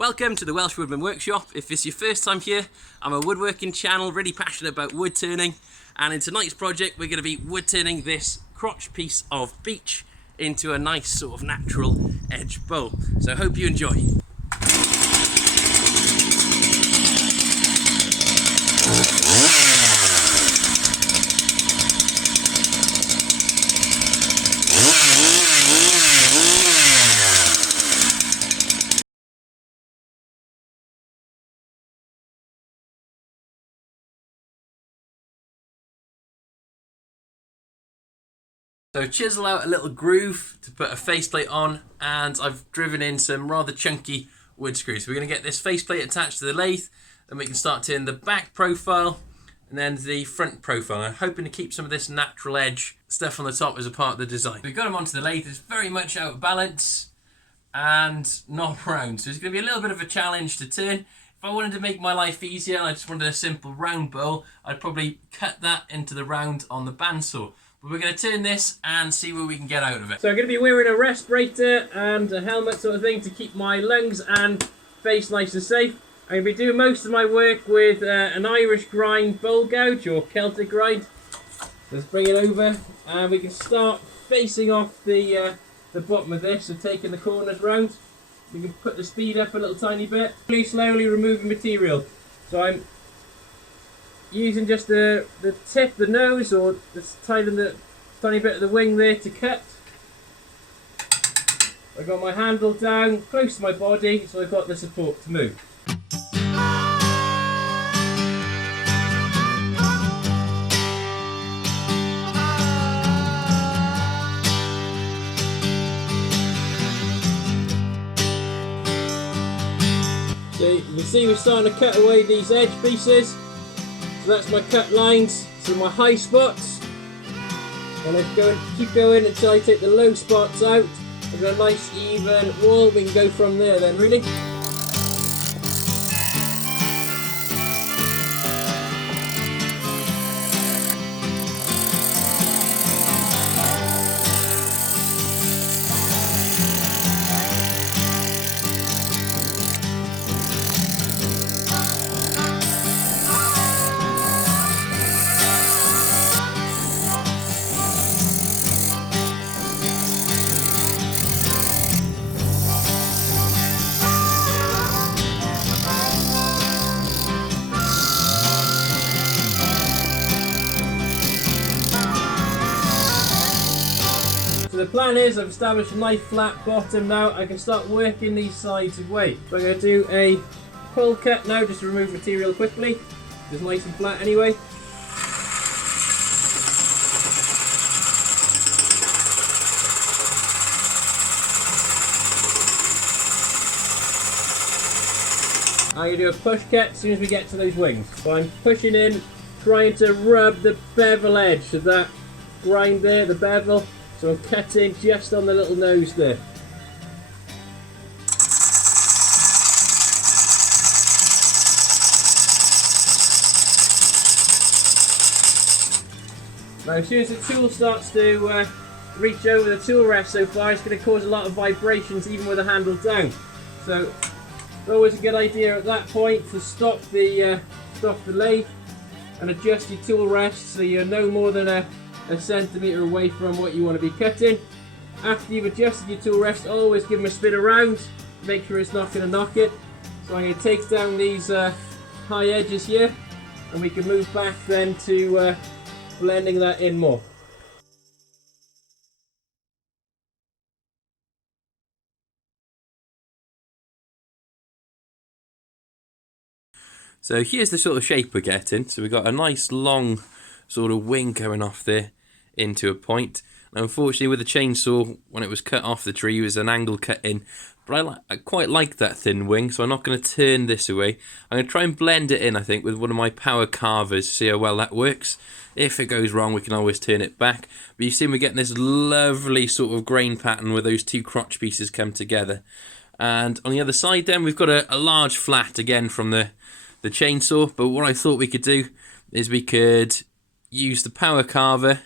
Welcome to the Welsh Woodman Workshop. If this is your first time here, I'm a woodworking channel, really passionate about wood turning, and in tonight's project we're going to be wood turning this crotch piece of beech into a nice sort of natural edge bowl. So I hope you enjoy. So chisel out a little groove to put a faceplate on, and I've driven in some rather chunky wood screws. So we're going to get this faceplate attached to the lathe, then we can start turning the back profile and then the front profile. I'm hoping to keep some of this natural edge stuff on the top as a part of the design. We've got them onto the lathe. It's very much out of balance and not round, so it's going to be a little bit of a challenge to turn. If I wanted to make my life easier and I just wanted a simple round bowl, I'd probably cut that into the round on the bandsaw. But we're going to turn this and see what we can get out of it. So I'm going to be wearing a respirator and a helmet sort of thing to keep my lungs and face nice and safe. I'm going to be doing most of my work with an Irish grind bowl gouge or Celtic grind. Let's bring it over and we can start facing off the bottom of this, so taking the corners round. We can put the speed up a little tiny bit. Really slowly removing material. So I'm using just the tip, the nose, or just tiny bit of the wing there to cut. I've got my handle down close to my body, so I've got the support to move. So you can see we're starting to cut away these edge pieces. So that's my cut lines, so my high spots. And I keep going until I take the low spots out. I've got a nice even wall, we can go from there then really. The plan is I've established a nice flat bottom now. I can start working these sides away. So I'm going to do a pull cut now just to remove material quickly. It's nice and flat anyway. I'm going to do a push cut as soon as we get to those wings. So I'm pushing in, trying to rub the bevel edge of that grind there, the bevel. So I'm cutting just on the little nose there. Now as soon as the tool starts to reach over the tool rest so far, it's going to cause a lot of vibrations even with the handle down. So it's always a good idea at that point to stop the lathe and adjust your tool rest so you're no more than a centimetre away from what you want to be cutting. After you've adjusted your tool rest, always give them a spin around, make sure it's not going to knock it. So I'm going to take down these high edges here and we can move back then to blending that in more. So here's the sort of shape we're getting. So we've got a nice long sort of wing going off there into a point. Now, unfortunately with the chainsaw, when it was cut off the tree, it was an angle cut in, but I quite like that thin wing, so I'm not going to turn this away. I'm going to try and blend it in, I think, with one of my power carvers, see how well that works. If it goes wrong, we can always turn it back. But you see we're getting this lovely sort of grain pattern where those two crotch pieces come together. And on the other side then, we've got a large flat again from the chainsaw, but what I thought we could do is we could use the power carver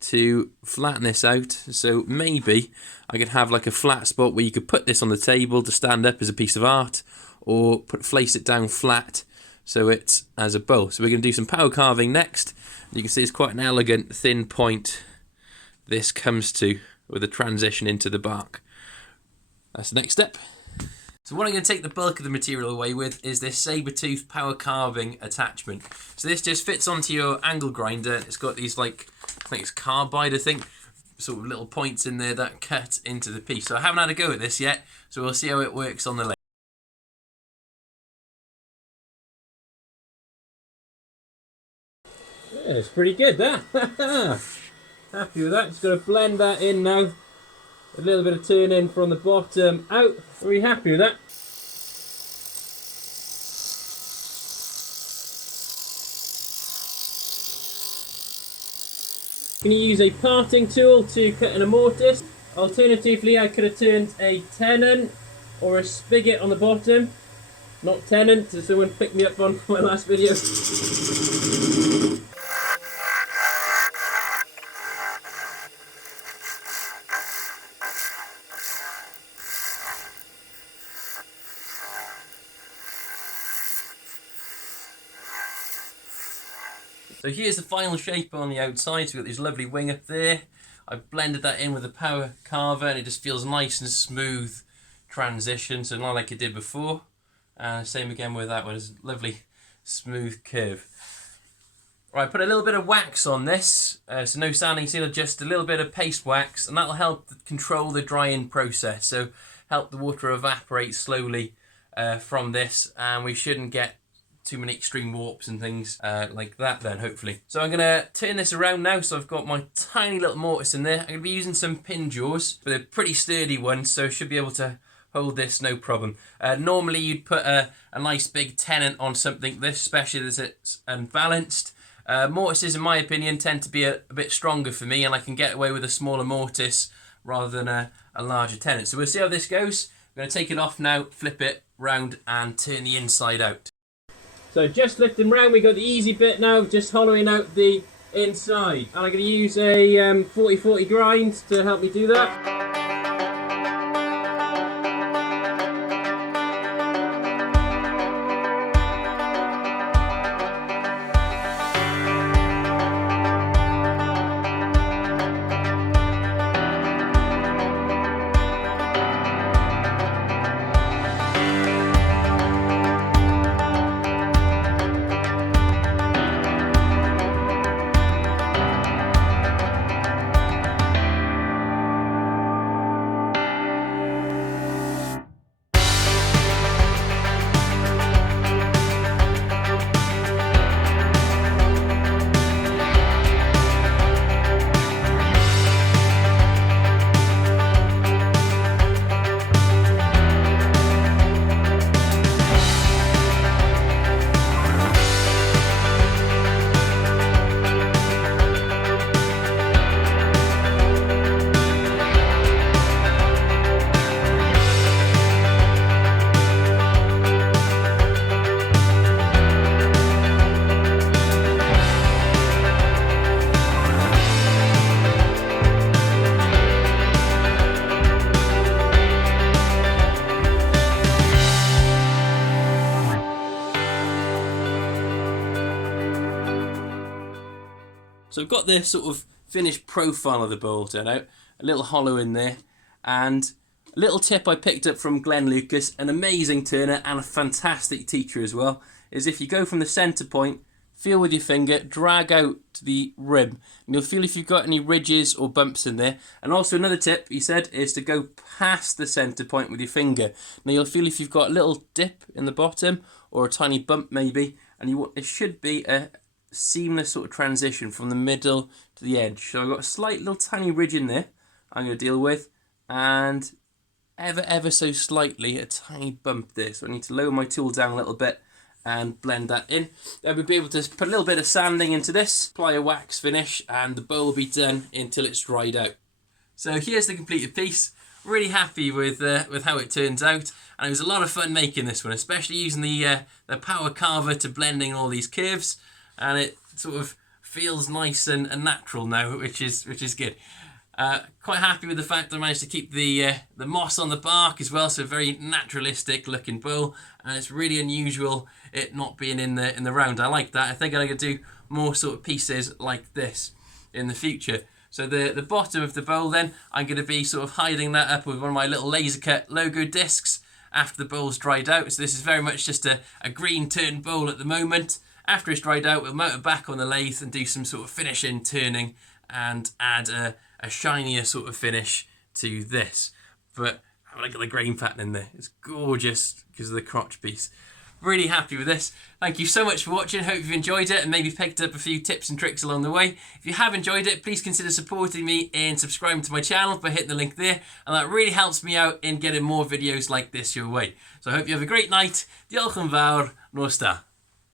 to flatten this out. So maybe I could have like a flat spot where you could put this on the table to stand up as a piece of art, or place it down flat so it's as a bowl. So we're going to do some power carving next. You can see it's quite an elegant thin point this comes to with a transition into the bark. That's the next step. So what I'm going to take the bulk of the material away with is this saber-tooth power carving attachment. So this just fits onto your angle grinder. It's got these like, I think it's carbide, I think, sort of little points in there that cut into the piece. So I haven't had a go at this yet, so we'll see how it works on the lathe. Yeah, it's pretty good, that. Happy with that. Just got to blend that in now. A little bit of turn in from the bottom out. Are we happy with that? Going to use a parting tool to cut in a mortise. Alternatively, I could have turned a tenon or a spigot on the bottom. Not tenant, so someone picked me up on my last video. So here's the final shape on the outside. So we've got this lovely wing up there. I've blended that in with a power carver and it just feels nice and smooth transition, so not like it did before. Same again with that one, it's a lovely smooth curve. Right, put a little bit of wax on this, so no sanding sealer, just a little bit of paste wax, and that'll help control the drying process, so help the water evaporate slowly from this, and we shouldn't get too many extreme warps and things like that then, hopefully. So I'm going to turn this around now, so I've got my tiny little mortise in there. I'm going to be using some pin jaws, but they're pretty sturdy ones, so I should be able to hold this no problem. Normally you'd put a nice big tenon on something this, especially as it's unbalanced. Mortises, in my opinion, tend to be a bit stronger for me, and I can get away with a smaller mortise rather than a larger tenon. So we'll see how this goes. I'm going to take it off now, flip it round and turn the inside out. So just lifting round, we got the easy bit now, just hollowing out the inside. And I'm going to use a 40-40 grind to help me do that. So I've got the sort of finished profile of the bolt out, a little hollow in there, and a little tip I picked up from Glenn Lucas, an amazing turner and a fantastic teacher as well, is if you go from the centre point, feel with your finger, drag out to the rim, and you'll feel if you've got any ridges or bumps in there. And also another tip, he said, is to go past the centre point with your finger. Now you'll feel if you've got a little dip in the bottom, or a tiny bump maybe, and it should be a seamless sort of transition from the middle to the edge. So I've got a slight little tiny ridge in there I'm going to deal with, and ever so slightly a tiny bump there. So I need to lower my tool down a little bit and blend that in. Then we'll be able to put a little bit of sanding into this, apply a wax finish, and the bowl will be done until it's dried out. So here's the completed piece. Really happy with how it turns out, and it was a lot of fun making this one, especially using the power carver to blending all these curves. And it sort of feels nice and natural now, which is good. Quite happy with the fact that I managed to keep the moss on the bark as well, so very naturalistic looking bowl, and it's really unusual it not being in the round. I like that. I think I'm going to do more sort of pieces like this in the future. So the bottom of the bowl then, I'm going to be sort of hiding that up with one of my little laser cut logo discs after the bowl's dried out. So this is very much just a green turn bowl at the moment. After it's dried out, we'll mount it back on the lathe and do some sort of finishing turning and add a shinier sort of finish to this. But have a look at the grain pattern in there. It's gorgeous because of the crotch piece. Really happy with this. Thank you so much for watching. Hope you've enjoyed it and maybe picked up a few tips and tricks along the way. If you have enjoyed it, please consider supporting me in subscribing to my channel by hitting the link there, and that really helps me out in getting more videos like this your way. So I hope you have a great night. Diolch yn fawr. Nos da.